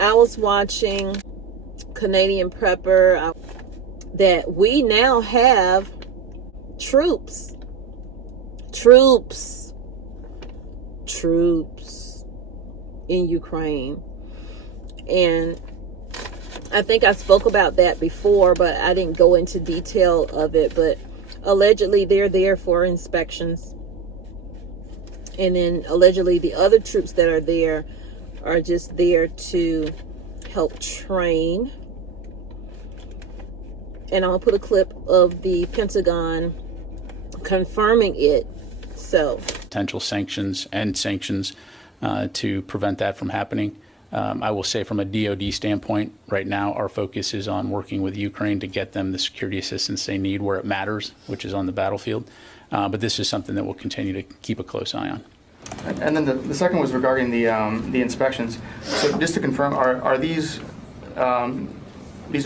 I was watching Canadian Prepper that we now have troops in Ukraine. And I think I spoke about that before, but I didn't go into detail of it. But allegedly they're there for inspections. And then allegedly the other troops that are there are just there to help train. And I'll put a clip of the Pentagon confirming it. So potential sanctions to prevent that from happening. I will say from a DoD standpoint, right now our focus is on working with Ukraine to get them the security assistance they need where it matters, which is on the battlefield. But this is something that we'll continue to keep a close eye on. And then the second was regarding the inspections. So just to confirm, are these are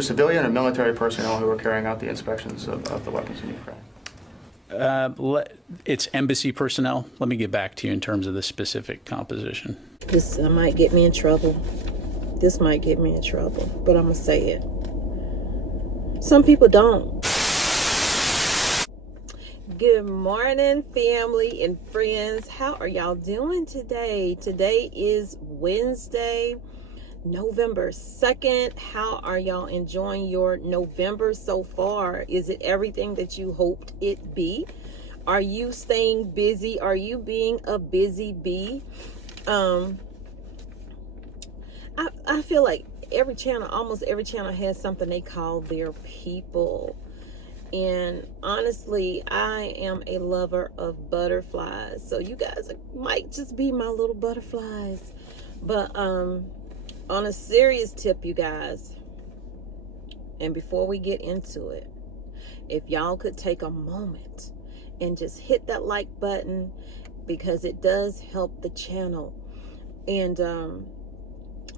civilian or military personnel who are carrying out the inspections of the weapons in Ukraine? It's embassy personnel. Let me get back to you in terms of the specific composition. This might get me in trouble. This might get me in trouble, but I'm going to say it. Some people don't. Good morning, family and friends. How are y'all doing today? Today is Wednesday, November 2nd. How are y'all enjoying your November so far? Is it everything that you hoped it be? Are you staying busy? Are you being a busy bee? I feel like almost every channel has something they call their people. And honestly, I am a lover of butterflies. So you guys might just be my little butterflies. But on a serious tip, you guys, and before we get into it, if y'all could take a moment and just hit that like button, because it does help the channel. And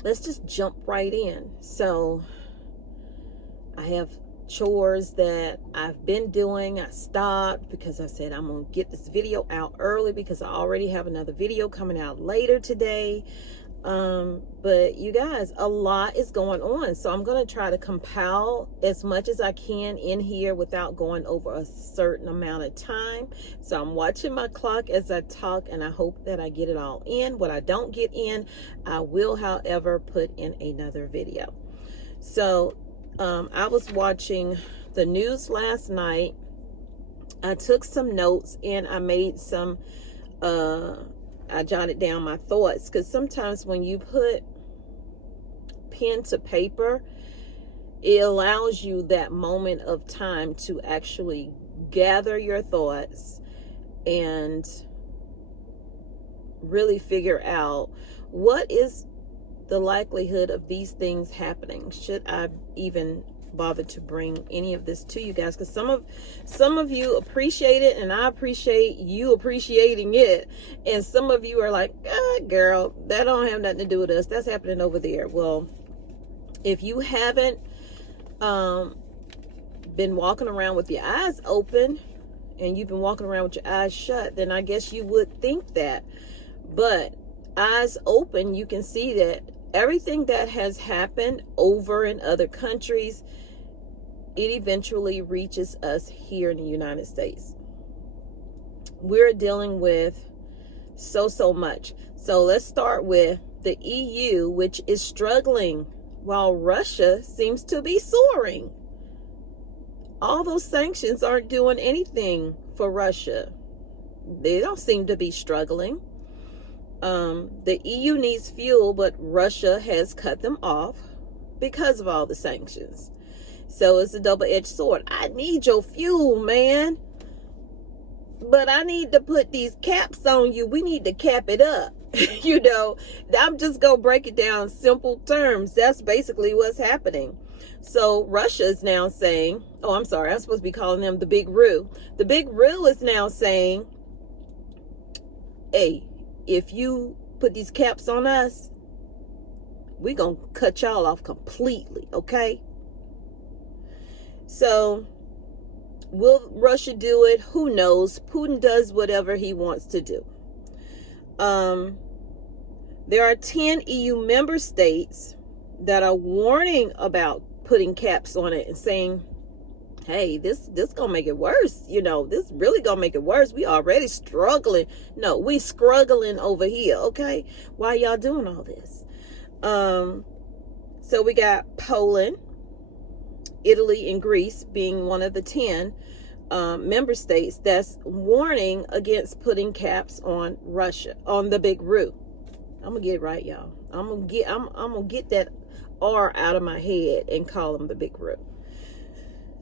let's just jump right in. So I have chores that I've been doing. I stopped because I said I'm gonna get this video out early because I already have another video coming out later today. But you guys, a lot is going on, so I'm going to try to compile as much as I can in here without going over a certain amount of time. So I'm watching my clock as I talk, and I hope that I get it all in. What I don't get in, I will, however, put in another video. So I was watching the news last night. I took some notes and I made some I jotted down my thoughts, because sometimes when you put pen to paper, it allows you that moment of time to actually gather your thoughts and really figure out what is the likelihood of these things happening. Should I even bother to bring any of this to you guys? Because some of you appreciate it, and I appreciate you appreciating it, and some of you are like, girl, that don't have nothing to do with us, that's happening over there. Well, if you haven't been walking around with your eyes open and you've been walking around with your eyes shut, then I guess you would think that. But eyes open, you can see that everything that has happened over in other countries, it eventually reaches us here in the United States. We're dealing with so much. So let's start with the EU, which is struggling while Russia seems to be soaring. All those sanctions aren't doing anything for Russia. They don't seem to be struggling. The EU needs fuel, but Russia has cut them off because of all the sanctions. So it's a double-edged sword. I need your fuel, man, but I need to put these caps on you. We need to cap it up. You know, I'm just going to break it down in simple terms. That's basically what's happening. So Russia is now saying, oh, I'm sorry, I'm supposed to be calling them the Big Roo. The Big Roo is now saying, hey, if you put these caps on us, we're going to cut y'all off completely, okay? So, will Russia do it? Who knows? Putin does whatever he wants to do. There are 10 EU member states that are warning about putting caps on it and saying, hey, this gonna make it worse. You know, this really gonna make it worse. We already struggling. No, we struggling over here, okay? Why y'all doing all this? So we got Poland, Italy, and Greece being one of the 10 member states that's warning against putting caps on Russia, on the big root. I'm gonna get it right, y'all. I'm gonna get that R out of my head and call them the big root.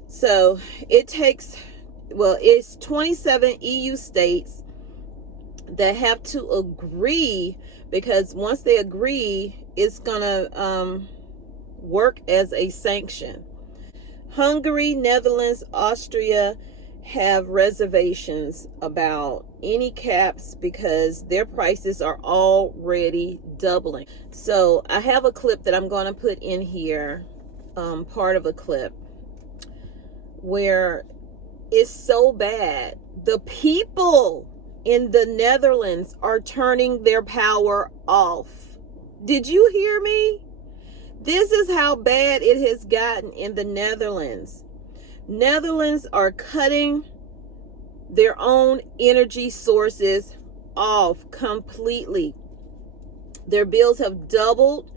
So it's 27 EU states that have to agree, because once they agree, it's gonna work as a sanction. Hungary, Netherlands, Austria have reservations about any caps because their prices are already doubling. So I have a clip that I'm going to put in here, part of a clip, where it's so bad. The people in the Netherlands are turning their power off. Did you hear me? This is how bad it has gotten in the Netherlands. Netherlands are cutting their own energy sources off completely. Their bills have doubled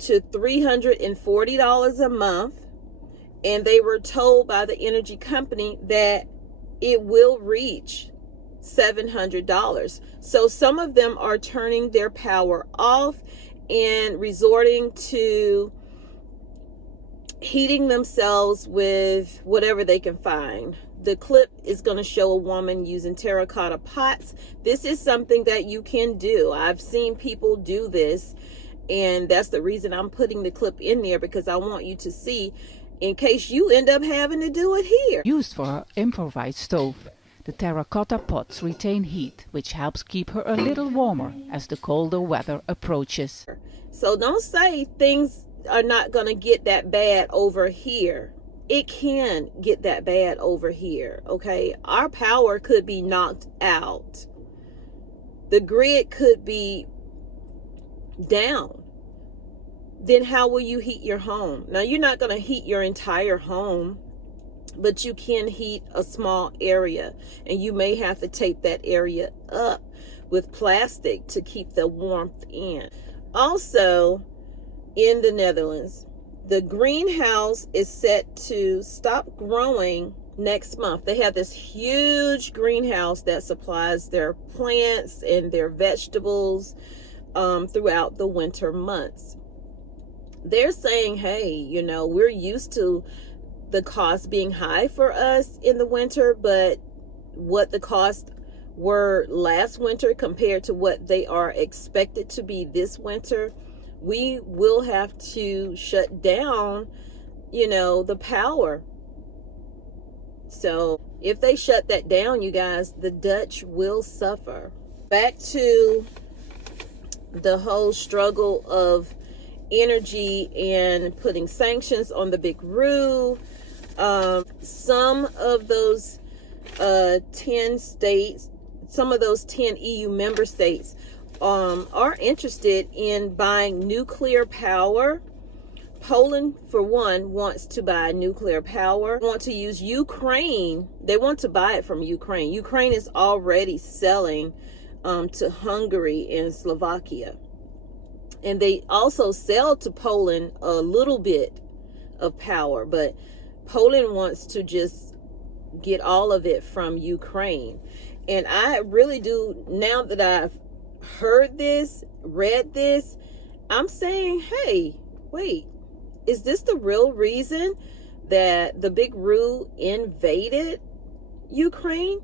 to $340 a month, and they were told by the energy company that it will reach $700. So some of them are turning their power off and resorting to heating themselves with whatever they can find. The clip is going to show a woman using terracotta pots. This is something that you can do. I've seen people do this, and that's the reason I'm putting the clip in there, because I want you to see in case you end up having to do it here. Used for her improvised stove, the terracotta pots retain heat, which helps keep her a little warmer as the colder weather approaches. So don't say things are not going to get that bad over here. It can get that bad over here, okay? Our power could be knocked out. The grid could be down. Then how will you heat your home? Now, you're not going to heat your entire home, but you can heat a small area, and you may have to tape that area up with plastic to keep the warmth in. Also, in the Netherlands, the greenhouse is set to stop growing next month. They have this huge greenhouse that supplies their plants and their vegetables throughout the winter months. They're saying, hey, you know, we're used to the cost being high for us in the winter, but what the costs were last winter compared to what they are expected to be this winter, we will have to shut down, you know, the power. So if they shut that down, you guys, the Dutch will suffer. Back to the whole struggle of energy and putting sanctions on the big RU. Some of those 10 states, some of those 10 EU member states are interested in buying nuclear power. Poland, for one, wants to buy nuclear power. Want to use Ukraine. They want to buy it from Ukraine. Ukraine is already selling to Hungary and Slovakia. And they also sell to Poland a little bit of power, but Poland wants to just get all of it from Ukraine. And I really do, now that I've heard this, read this, I'm saying, hey, wait, is this the real reason that the big RU invaded Ukraine?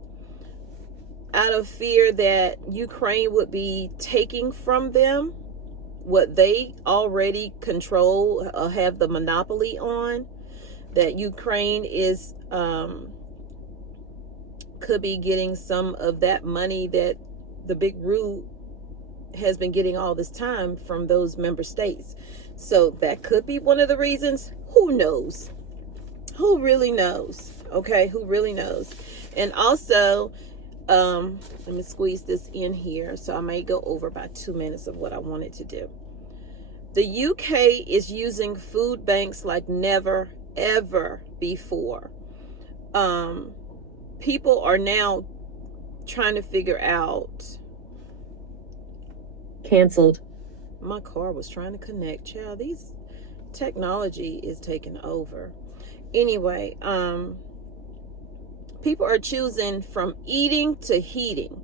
Out of fear that Ukraine would be taking from them what they already control, have the monopoly on, that Ukraine is could be getting some of that money that the big RU has been getting all this time from those member states. So that could be one of the reasons. Who knows? Who really knows? Okay, who really knows? And also, let me squeeze this in here, so I may go over by 2 minutes of what I wanted to do. The UK is using food banks like never, ever before. People are now trying to figure out. Canceled. My car was trying to connect. Child, these technology is taking over. Anyway, people are choosing from eating to heating.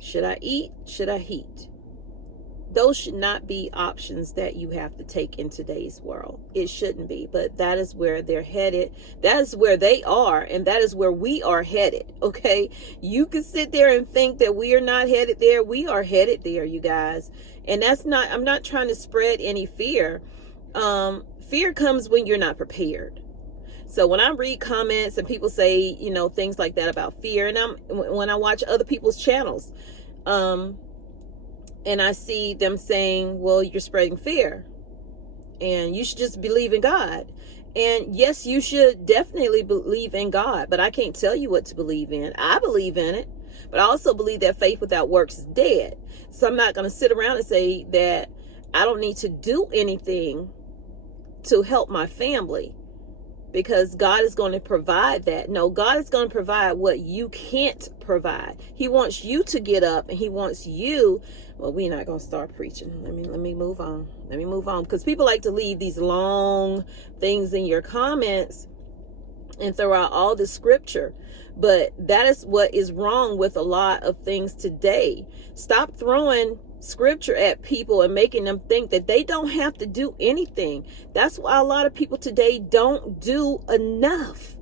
Should I eat? Should I heat? Those should not be options that you have to take in today's world. It shouldn't be, but that is where they're headed. That is where they are, and that is where we are headed, okay? You can sit there and think that we are not headed there. We are headed there, you guys. And that's not, I'm not trying to spread any fear. Fear comes when you're not prepared. So when I read comments and people say, you know, things like that about fear, and when I watch other people's channels, and I see them saying, well, you're spreading fear and you should just believe in God. And yes, you should definitely believe in God, but I can't tell you what to believe in. I believe in it, but I also believe that faith without works is dead. So I'm not going to sit around and say that I don't need to do anything to help my family, because God is going to provide that. No, God is going to provide what you can't provide. He wants you to get up, and he wants you. Well, we're not going to start preaching. Let me move on. Let me move on, because people like to leave these long things in your comments and throw out all the scripture. But that is what is wrong with a lot of things today. Stop throwing scripture at people and making them think that they don't have to do anything. That's why a lot of people today don't do enough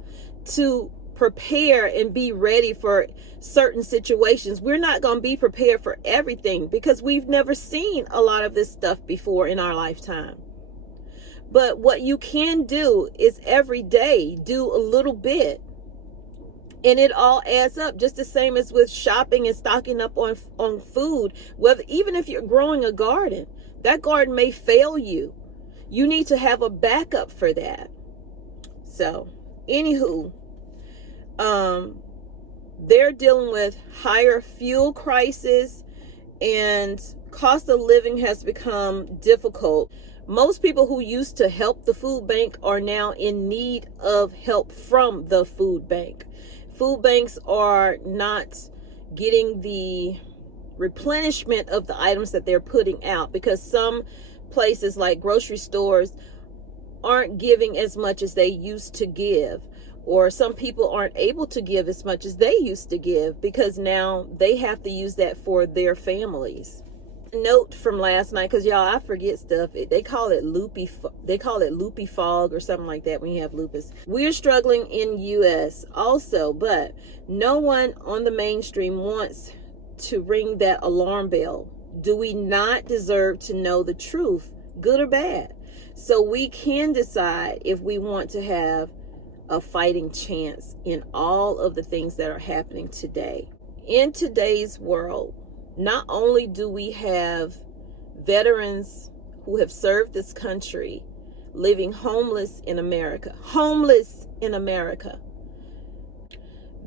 to prepare and be ready for certain situations. We're not going to be prepared for everything because we've never seen a lot of this stuff before in our lifetime. But what you can do is every day do a little bit. And it all adds up, just the same as with shopping and stocking up on food. Whether, even if you're growing a garden, that garden may fail you. You need to have a backup for that. So, anywho, they're dealing with higher fuel crisis, and cost of living has become difficult. Most people who used to help the food bank are now in need of help from the food bank. Food banks are not getting the replenishment of the items that they're putting out, because some places like grocery stores aren't giving as much as they used to give, or some people aren't able to give as much as they used to give because now they have to use that for their families. Note from last night, because y'all, I forget stuff. They call it loopy fog or something like that when you have lupus. We're struggling in US also, but no one on the mainstream wants to ring that alarm bell. Do we not deserve to know the truth, good or bad? So we can decide if we want to have a fighting chance in all of the things that are happening today. In today's world, not only do we have veterans who have served this country living homeless in America.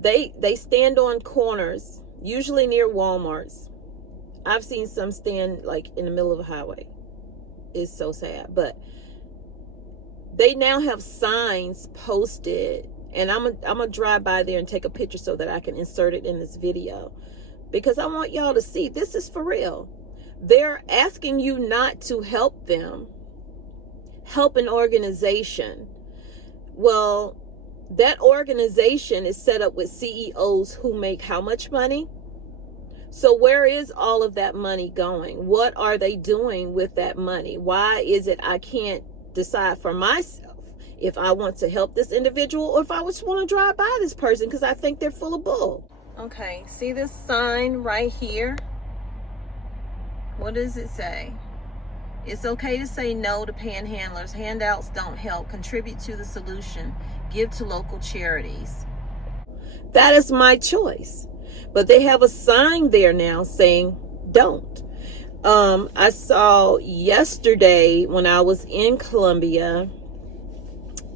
They stand on corners, usually near Walmarts. I've seen some stand like in the middle of a highway. It's so sad, but they now have signs posted, and I'm gonna drive by there and take a picture so that I can insert it in this video, because I want y'all to see this is for real. They're asking you not to help them, help an organization. Well, that organization is set up with CEOs who make how much money? So where is all of that money going? What are they doing with that money? Why is it I can't decide for myself if I want to help this individual or if I just want to drive by this person because I think they're full of bull? Okay, see this sign right here? What does it say? It's okay to say no to panhandlers. Handouts don't help. Contribute to the solution. Give to local charities. That is my choice. But they have a sign there now saying don't. I saw yesterday when I was in Columbia,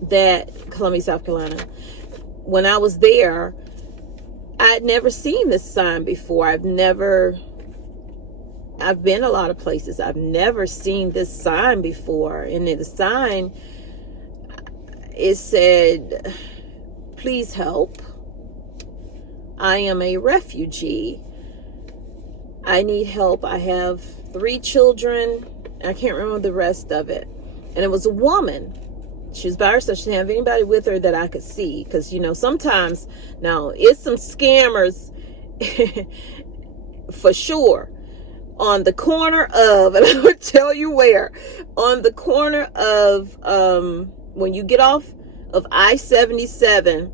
South Carolina, when I was there, I'd never seen this sign before. I've never I've been a lot of places. I've never seen this sign before. And the sign, it said, please help. I am a refugee. I need help. I have 3 children. I can't remember the rest of it. And it was a woman. She was by herself. She didn't have anybody with her that I could see. Because, you know, sometimes, now, it's some scammers for sure. On the corner of, and I would tell you where, on the corner of, when you get off of I-77,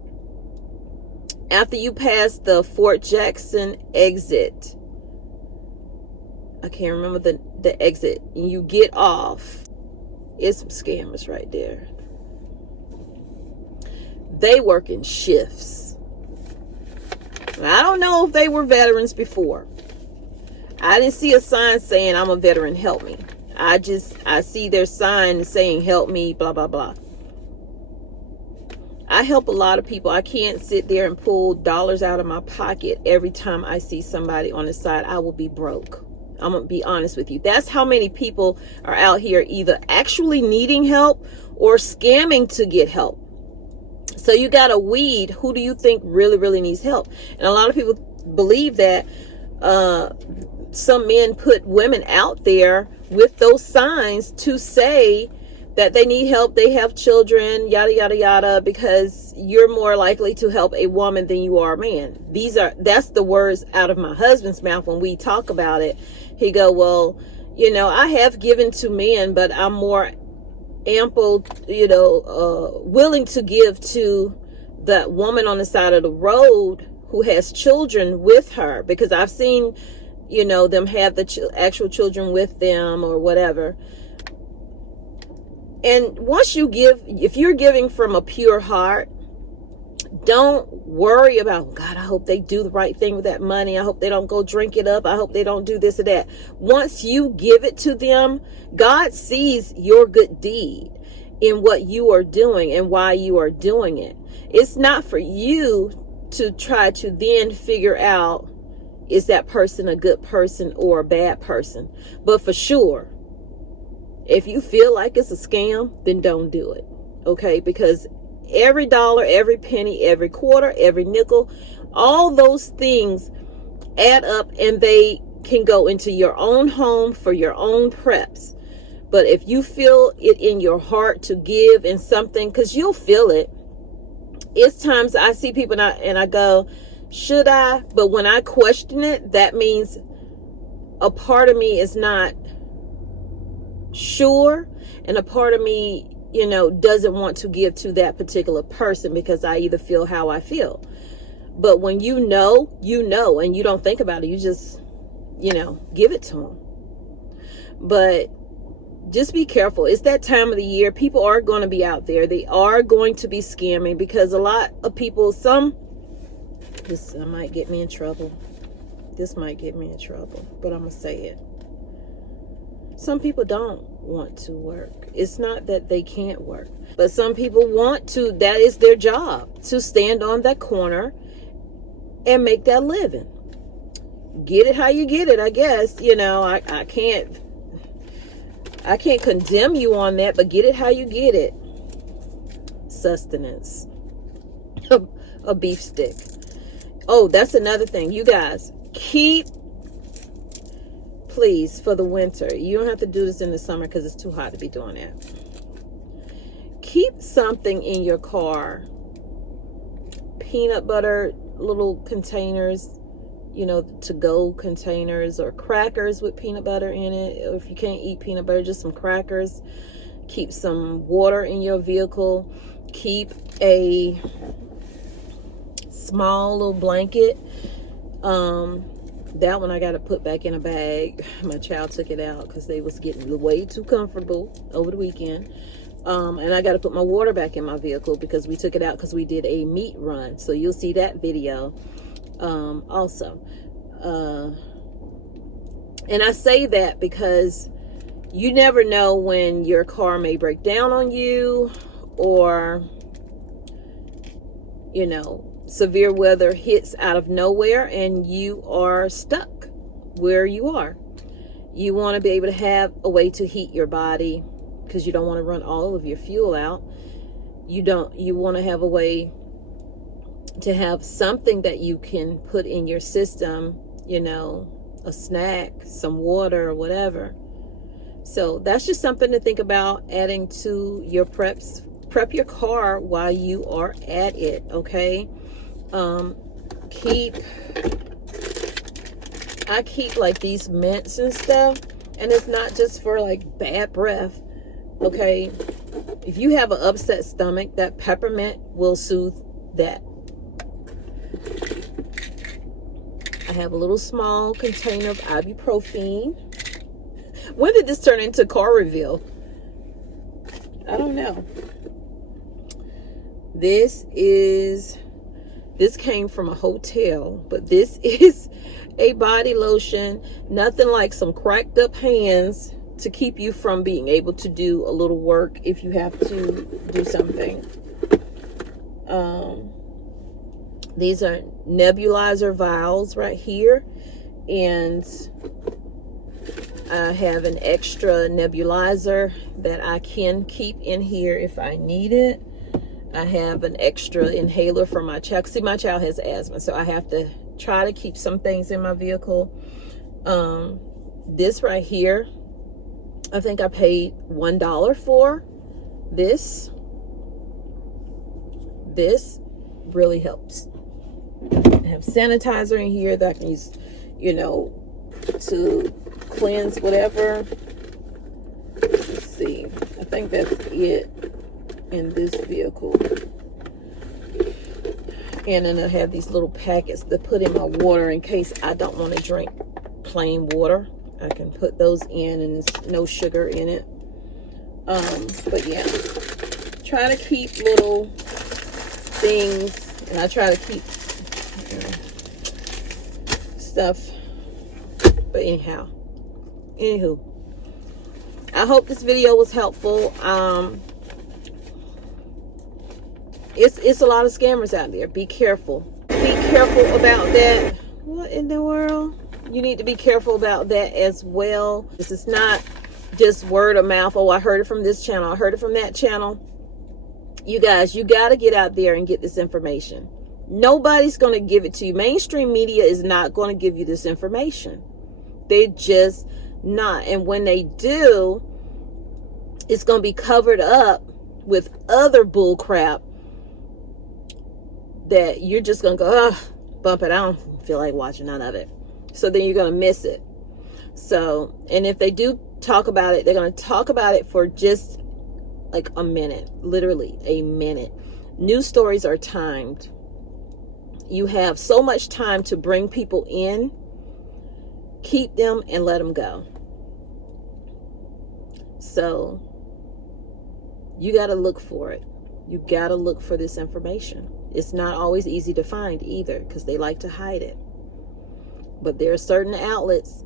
after you pass the Fort Jackson exit, I can't remember the exit, and you get off, it's some scammers right there. They work in shifts. I don't know if they were veterans before. I didn't see a sign saying I'm a veteran, help me. I see their sign saying help me, blah, blah, blah. I help a lot of people. I can't sit there and pull dollars out of my pocket every time I see somebody on the side. I will be broke. I'm going to be honest with you. That's how many people are out here either actually needing help or scamming to get help. So you got to weed who do you think really, really needs help. And a lot of people believe that some men put women out there with those signs to say that they need help, they have children, yada, yada, yada, because you're more likely to help a woman than you are a man. That's the words out of my husband's mouth when we talk about it. He go, well, you know, I have given to men, but I'm more ample, you know, willing to give to that woman on the side of the road who has children with her, because I've seen, you know, them have the actual children with them or whatever. And once you give, if you're giving from a pure heart, don't worry about, God, I hope they do the right thing with that money. I hope they don't go drink it up. I hope they don't do this or that. Once you give it to them, God sees your good deed in what you are doing and why you are doing it. It's not for you to try to then figure out, is that person a good person or a bad person? But for sure, if you feel like it's a scam, then don't do it. Okay? Because every dollar, every penny, every quarter, every nickel, all those things add up, and they can go into your own home for your own preps. But if you feel it in your heart to give in something, because you'll feel it. It's times I see people and I go, should I? But when I question it, that means a part of me is not sure, and a part of me, you know, doesn't want to give to that particular person because I either feel how I feel. But when you know, and you don't think about it, you just, you know, give it to them. But just be careful. It's that time of the year. People are going to be out there. They are going to be scamming, because a lot of people, this might get me in trouble. This might get me in trouble, but I'm going to say it. Some people don't want to work. It's not that they can't work, but some people want to. That is their job, to stand on that corner and make that living. Get it how you get it, I guess. You know, I can't condemn you on that, but get it how you get it. Sustenance. A beef stick. Oh, that's another thing. You guys, please, for the winter, you don't have to do this in the summer because it's too hot to be doing that. Keep something in your car. Peanut butter, little containers, you know, to-go containers, or crackers with peanut butter in it. Or if you can't eat peanut butter, just some crackers. Keep some water in your vehicle. Keep a small little blanket. That one I got to put back in a bag. My child took it out because they was getting way too comfortable over the weekend. And I got to put my water back in my vehicle because we took it out because we did a meat run. So you'll see that video also. And I say that because you never know when your car may break down on you, or, you know, severe weather hits out of nowhere and you are stuck where you are. You want to be able to have a way to heat your body because you don't want to run all of your fuel out. You want to have a way to have something that you can put in your system, you know, a snack, some water, or whatever. So that's just something to think about adding to your preps. Prep your car while you are at it, okay? I keep like these mints and stuff, and it's not just for like bad breath, okay? If you have an upset stomach, that peppermint will soothe that. I have a little small container of ibuprofen. When did this turn into car reveal? I don't know. This came from a hotel, but this is a body lotion. Nothing like some cracked up hands to keep you from being able to do a little work if you have to do something. These are nebulizer vials right here, and I have an extra nebulizer that I can keep in here if I need it. I have an extra inhaler for my child. See, my child has asthma, so I have to try to keep some things in my vehicle. This right here, I think I paid $1 for this. This really helps. I have sanitizer in here that I can use, you know, to cleanse whatever. Let's see. I think that's it in this vehicle. And then I have these little packets to put in my water in case I don't want to drink plain water. I can put those in, and there's no sugar in it. But yeah, try to keep little things, and I try to keep stuff. But anywho, I hope this video was helpful. It's a lot of scammers out there. Be careful. Be careful about that. What in the world? You need to be careful about that as well. This is not just word of mouth. Oh, I heard it from this channel. I heard it from that channel. You guys, you got to get out there and get this information. Nobody's going to give it to you. Mainstream media is not going to give you this information. They're just not. And when they do, it's going to be covered up with other bull crap that you're just going to go, bump it. I don't feel like watching none of it. So then you're going to miss it. So, and if they do talk about it, they're going to talk about it for just like a minute, literally a minute. News stories are timed. You have so much time to bring people in, keep them, and let them go. So you got to look for it. You got to look for this information. It's not always easy to find either, because they like to hide it. But there are certain outlets,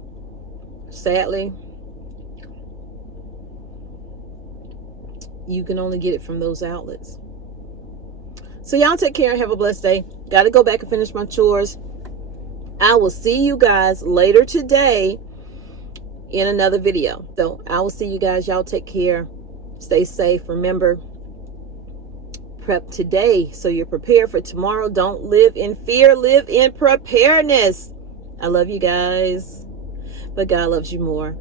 sadly, you can only get it from those outlets. So y'all take care and have a blessed day. Got to go back and finish my chores. I will see you guys later today in another video. So I will see you guys. Y'all take care. Stay safe. Remember, prep today so you're prepared for tomorrow. Don't live in fear. Live in preparedness. I love you guys, but God loves you more.